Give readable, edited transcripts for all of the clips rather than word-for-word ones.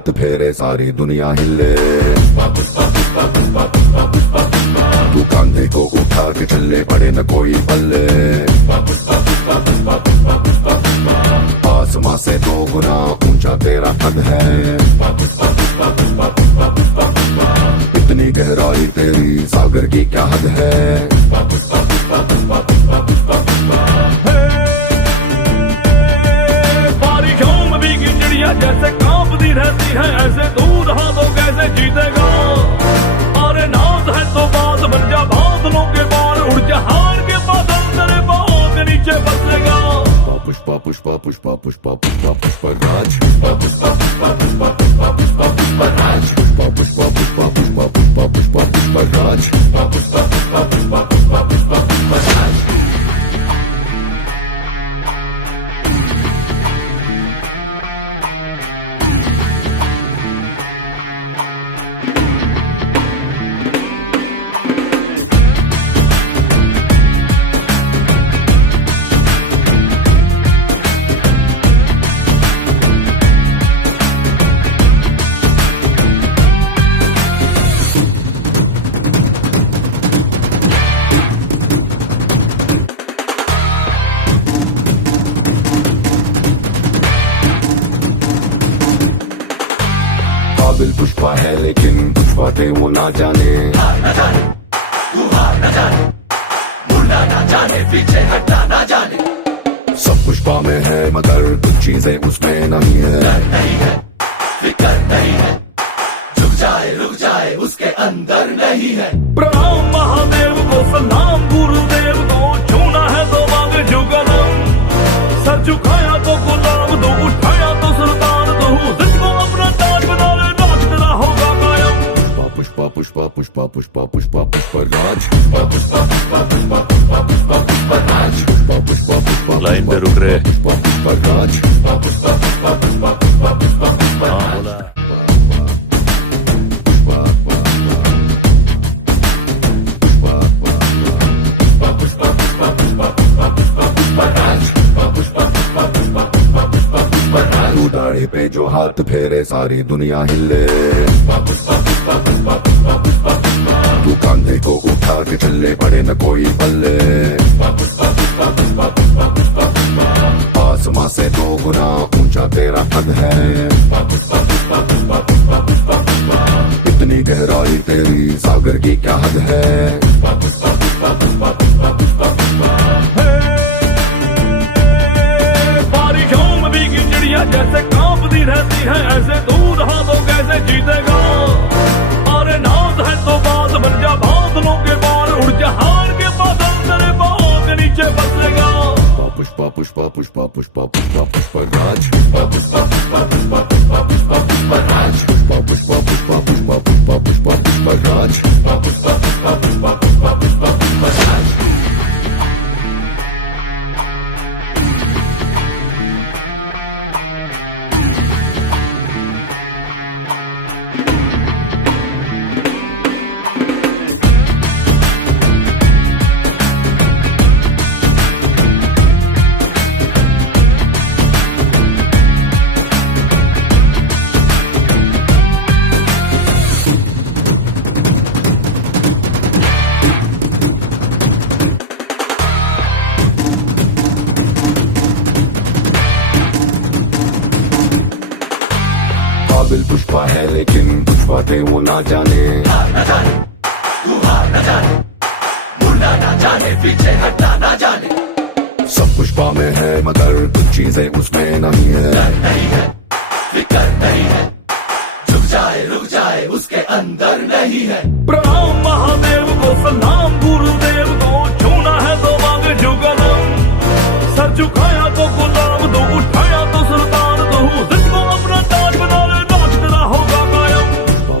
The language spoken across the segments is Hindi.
हाथ फेरे सारी दुनिया हिले। तू कांधे को उठा के चले पड़े न कोई पल्ले। आसमां से 2 गुना ऊंचा तेरा कद है। इतनी गहराई तेरी सागर की क्या हद है। बारिशों में भीगी चिड़िया जैसे कांपती रहती है, ऐसे दूध हाथों कैसे जीतेगा। अरे नाज है तो बात बन जा, बादलों के बाल उड़ जा, हार के बादल तेरे पाँव के नीचे बसेगा। पुष्पा पुष्पा पुष्पा पुष्पा पुष्पा पुष्पराज। पुष्पा पुष्पा पुष्पा पुष्पा पुष्पा पुष्पा पुष्पराज। पुष्पा पुष्पा पुष्पा पुष्पा पुष्पा पुष्पा पुष्पराज। पुष्पा पुष्पा पुष्पा पुष्पा पुष्पा पुष्पा पुष्पराज। काबिल पुष्पा है लेकिन कुछ बातें वो ना जाने। न जाने तू हार न जाने, मुड़ना ना जाने, पीछे हटना ना जाने। सब पुष्पा में है मगर कुछ चीजें उसमें नहीं है। डर नहीं है, फिक्र नहीं है, झुक जाए रुक जाए उसके अंदर नहीं है। प्रणाम महादेव को, सलाम गुरुदेव को, छूना है तो मांगे जुगलम। सर झुकाया तो गुलाम दो, उठाया तो सुल्तान दो, जिसको अपना ताज बना ले राज तेरा होगा कायम। पुष्पा पुष्पा पुष्पा पुष्पा पुष्पा पुष्पराज। पुष्पा पुष्पा पुष्पा पुष्पा पुष्पा पुष्पा पुष्पराज। पुष्पा पुष्पा पुष्पा लाइन पे रुक रहे। पुष्पा पुष्पराज। पुष्पा पुष्पा पुष्पा पुष्पा पुष्पा पुष्पा पुष्पराज। तू दाढ़ी पे जो हाथ फेरे सारी दुनिया हिले। तू कांधे को उठा के चले पड़े न कोई पल्ले। आसमां से 2 गुना ऊंचा तेरा कद है। इतनी गहराई तेरी सागर की क्या हद है। बारिशों में भीगी चिड़िया जैसे कांपती रहती है, ऐसे दूध हाथों कैसे जीतेगा। अरे नाज है तो बात बन जा, बादलों के बाल उड़ जा, हार के बादल तेरे पाँव के नीचे बसेगा। पुष्पा पुष्पा पुष्पा पुष्पा पुष्पा पुष्पराज। पुष्पा पुष्पा पुष्पा पुष्पा पुष्पा पुष्पा पुष्पराज। पुष्पा पुष्पा पुष्पा पुष्पा पुष्पा पुष्पा पुष्पराज। पुष्पा पुष्पा पुष्पा पुष्पा पुष्पा पुष्पा पुष्पराज। काबिल पुष्पा है लेकिन कुछ बातें वो ना जाने। न जाने तू हार न जाने, मुड़ना ना जाने, पीछे हटना ना जाने। सब पुष्पा में है मगर कुछ चीजें उसमें नहीं है। डर नहीं है, फिक्र नहीं है, झुक जाए रुक जाए उसके अंदर नहीं है। प्रणाम महादेव को, सलाम गुरुदेव को, छूना है तो मांगे जुगलम। सर झुकाया तो गुलाम दो, उठाया तो सुल्तान दो, जिसको अपना ताज बना ले राज तेरा होगा कायम।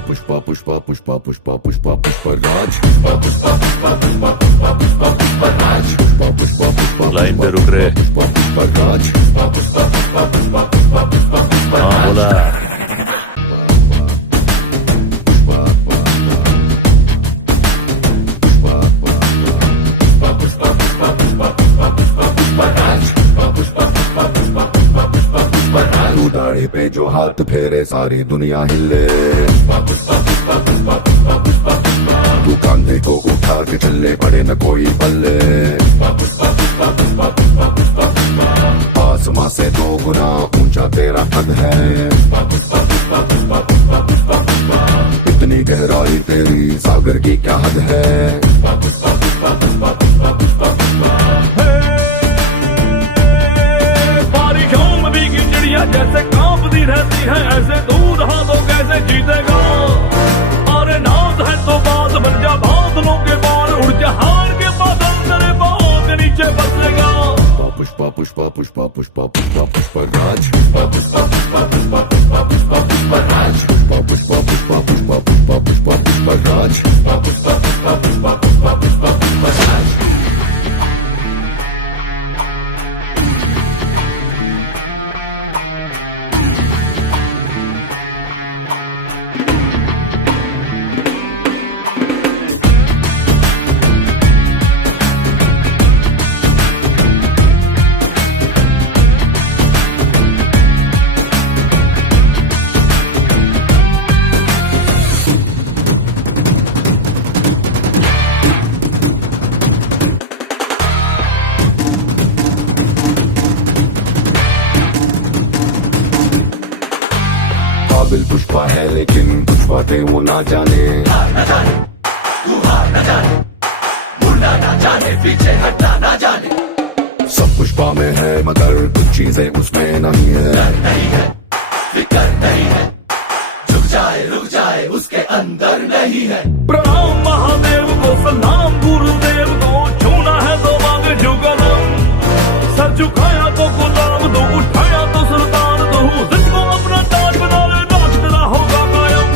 पुष्पा पुष्पा पुष्पा पुष्पा पुष्पा पुष्पराज। पुष्पा पुष्पा पुष्पा पुष्पा पुष्पा पुष्पा पुष्पराज। पुष्पा पुष्पा पुष्पा लाइन पे रुक रहे। पुष्पा पुष्पराज। पुष्पा पुष्पा पुष्पा पुष्पा पुष्पा पुष्पा पुष्पराज। बोला। दाढ़ी पे जो हाथ फेरे सारी दुनिया हिले। तू कांधे को उठा के चले पड़े न कोई पल्ले। आसमां से 2 गुना ऊंचा तेरा कद है। इतनी गहराई तेरी सागर की क्या हद है। बारिशों में भीगी चिड़िया जैसे कांपती रहती है, ऐसे दूध हाथों कैसे जीतेगा। अरे नाज है तो बात बन जा, बादलों के बाल उड़ जा, हार के बादल तेरे पाँव के नीचे बसेगा। पुष्पा पुष्पा पुष्पा पुष्पा पुष्पा पुष्पराज। पुष्पा पुष्पा पुष्पा पुष्पा पुष्पा पुष्पा पुष्पराज। पुष्पा पुष्पा पुष्पा पुष्पा पुष्पा पुष्पा पुष्पराज। पुष्पा पुष्पा पुष्पा पुष्पा पुष्पा पुष्पा पुष्पराज। काबिल पुष्पा है लेकिन कुछ बातें वो ना जाने। हार न जाने, तू हार न जाने, मुड़ना ना जाने, पीछे हटना ना जाने। सब पुष्पा में है मगर कुछ चीजें उसमें नहीं है। डर नहीं है, फिकर नहीं है, झुक जाए रुक जाए उसके अंदर नहीं है। प्रणाम महादेव को, सलाम गुरुदेव को, छूना है तो मांगे जुगलम। सर झुकाया तो गुलाम दो, उठाया तो सुल्तान दो, जिसको अपना ताज बना ले नाच तेरा होगा कायम।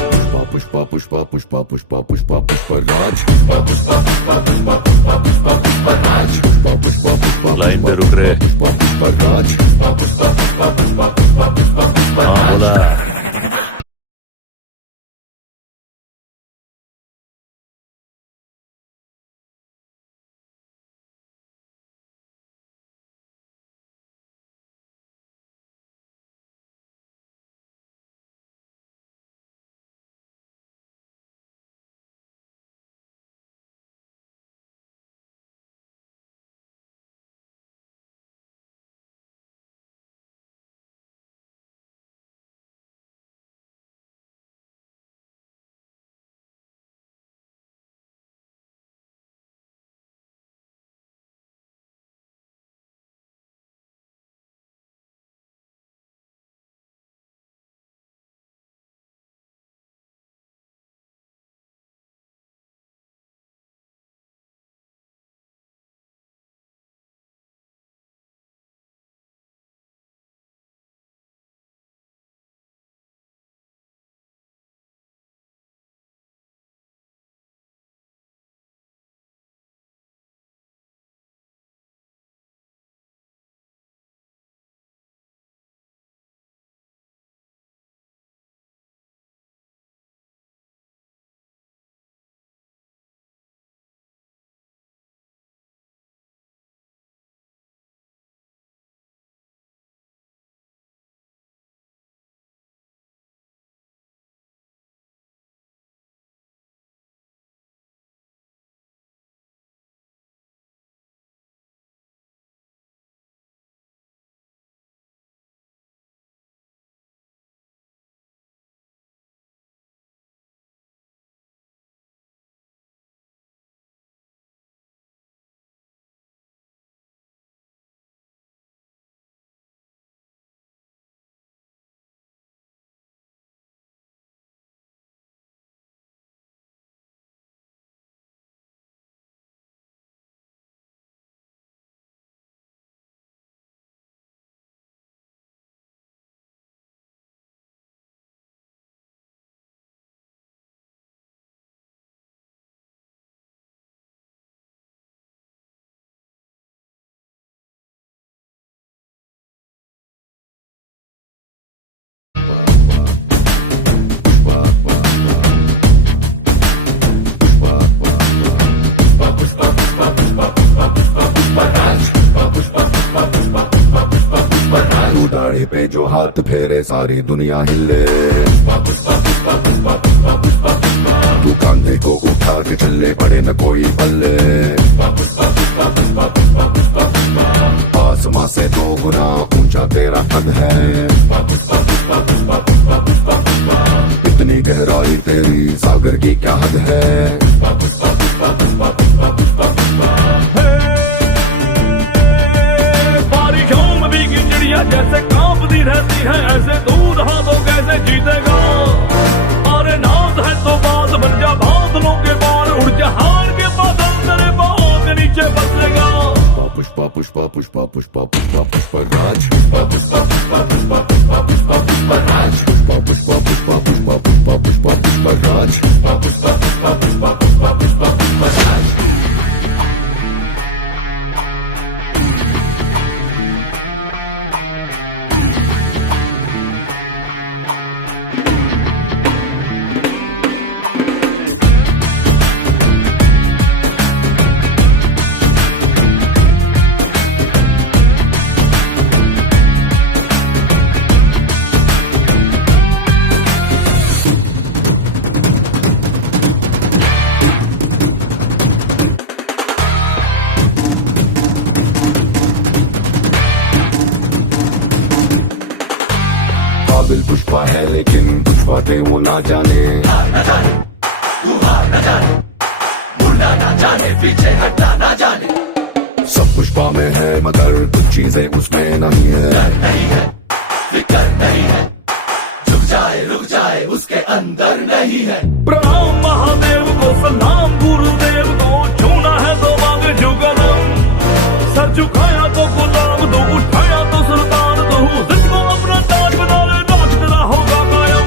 पुष्पा पुष्पा पुष्पा पुष्पा पुष्पा पुष्पराज। पुष्पा पुष्पा पुष्पा पुष्पा पुष्पा पुष्पा पुष्पराज। पुष्पा पुष्पा पुष्पा लाइन पे रुक रहे। पुष्पा पुष्पराज। पुष्पा पुष्पा पुष्पा पुष्पा पुष्पा पुष्पा पुष्पराज। हाँ बोला। जो हाथ फेरे सारी दुनिया हिले। तू कांधे को उठा के चले पड़े न कोई पल्ले। आसमां से 2 गुना ऊंचा तेरा कद है। इतनी गहराई तेरी सागर की क्या हद है। बारिशों में भीगी चिड़िया जैसे कांपती रहती है, ऐसे दूर हाथों कैसे जीतेगा। अरे नाज है तो बात बन जा, बादलों के बार उड़ जा, हार के बादल तेरे पाँव के नीचे बसलेगा। पुष्पा पुष्पा पुष्पा पुष्पा पुष्पा पुष्पराज। पुष्पा पुष्पा पुष्पा पुष्पा पुष्पा पुष्पा पुष्पराज। पुष्पा पुष्पा पुष्पा पुष्पा पुष्पा पुष्पा पुष्पराज। पुष्पा पुष्पा पुष्पा पुष्पा पुष्पा पुष्पा पुष्पराज। काबिल पुष्पा है लेकिन कुछ बातें वो ना जाने। हार न जाने, तू हार न जाने, मुड़ना ना जाने, पीछे हटना ना जाने। सब पुष्पा में है मगर कुछ चीजें उसमें नहीं है। डर नहीं है, फिक्र नहीं है, झुक जाए रुक जाए उसके अंदर नहीं है। प्रणाम महादेव को, सलाम गुरुदेव को, छूना है तो मांगे जुगलम। सर झुकाया तो गुलाम दो, उठाया तो सुल्तान दो, जिसको अपना ताज बना ले, नाच तेरा होगा कायम।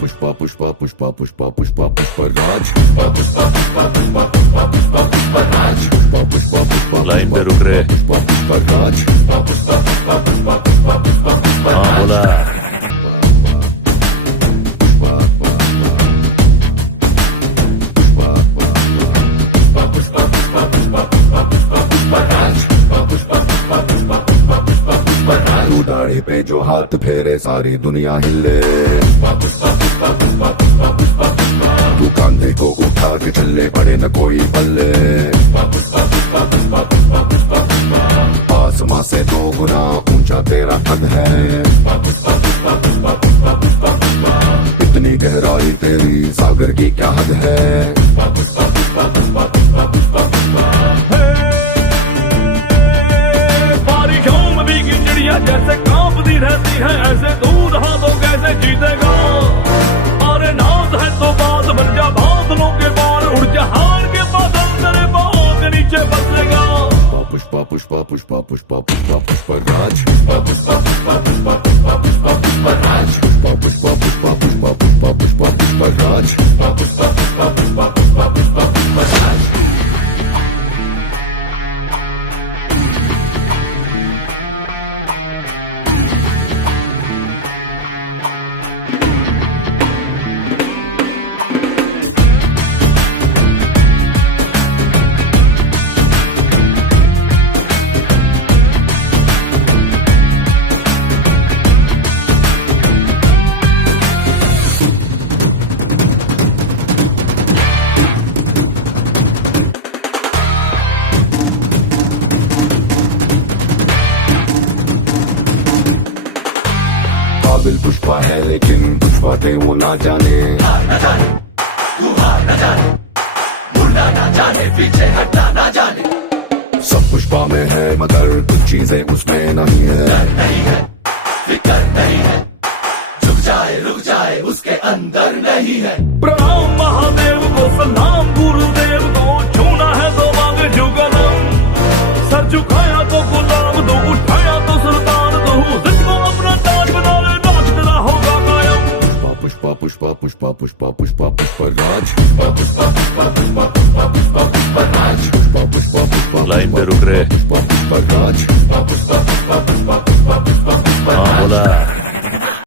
पुष्पा पुष्पा पुष्पा पुष्पा पुष्पा पुष्पराज। पुष्पा पुष्पा पुष्पा पुष्पा पुष्पा पुष्पा पुष्पराज। पुष्पा पुष्पा पुष्पा लाइन पे रुक रहे। पुष्पा पुष्पराज। पुष्पा पुष्पा पुष्पा पुष्पा पुष्पा पुष्पा पुष्पराज। हाँ बोला। तू दाढ़ी पे जो हाथ फेरे सारी दुनिया हिले। तू कांधे को उठा के चले पड़े न कोई पल्ले। आसमां से 2 गुना ऊंचा तेरा कद है। इतनी गहराई तेरी सागर की क्या हद है। बारिशों में भीगी चिड़िया जैसे कांपती रहती है, ऐसे दूर हाथों कैसे जीतेगा। अरे नाज है तो बात बन जा, बादलों के बार उड़ जा, हार के बादल तेरे पाँव के नीचे बसलेगा। पुष्पा पुष्पा पुष्पा पुष्पा पुष्पा पुष्पराज। पुष्पा पुष्पा पुष्पा पुष्पा पुष्पा पुष्पा पुष्पराज। पुष्पा पुष्पा पुष्पा पुष्पा पुष्पा पुष्पा पुष्पराज। पुष्पा पुष्पा पुष्पा पुष्पा पुष्पा पुष्पा पुष्पराज। काबिल पुष्पा है लेकिन कुछ बातें वो ना जाने। हार न जाने, तू हार न जाने, मुड़ना ना जाने, पीछे हटना ना जाने। सब पुष्पा में है मगर कुछ चीजें उसमें नहीं है। डर नहीं है, फिक्र नहीं है, झुक जाए रुक जाए उसके अंदर नहीं है। प्रणाम महादेव को, सलाम गुरुदेव को, छूना है तो मांगे जुगलम। सर झुकाया तो गुलाम दो, उठाया तो सुल्तान दो, जिसको अपना ताज बना ले, नाच तेरा होगा कायम। पुष्पा पुष्पा पुष्पा पुष्पा पुष्पा पुष्पराज। पुष्पा पुष्पा पुष्पा पुष्पा पुष्पा पुष्पा पुष्पराज। पुष्पा पुष्पा पुष्पा लाइन पे रुक रहे। पुष्पा पुष्पराज। पुष्पा पुष्पा पुष्पा पुष्पा पुष्पा पुष्पा हाँ बोला।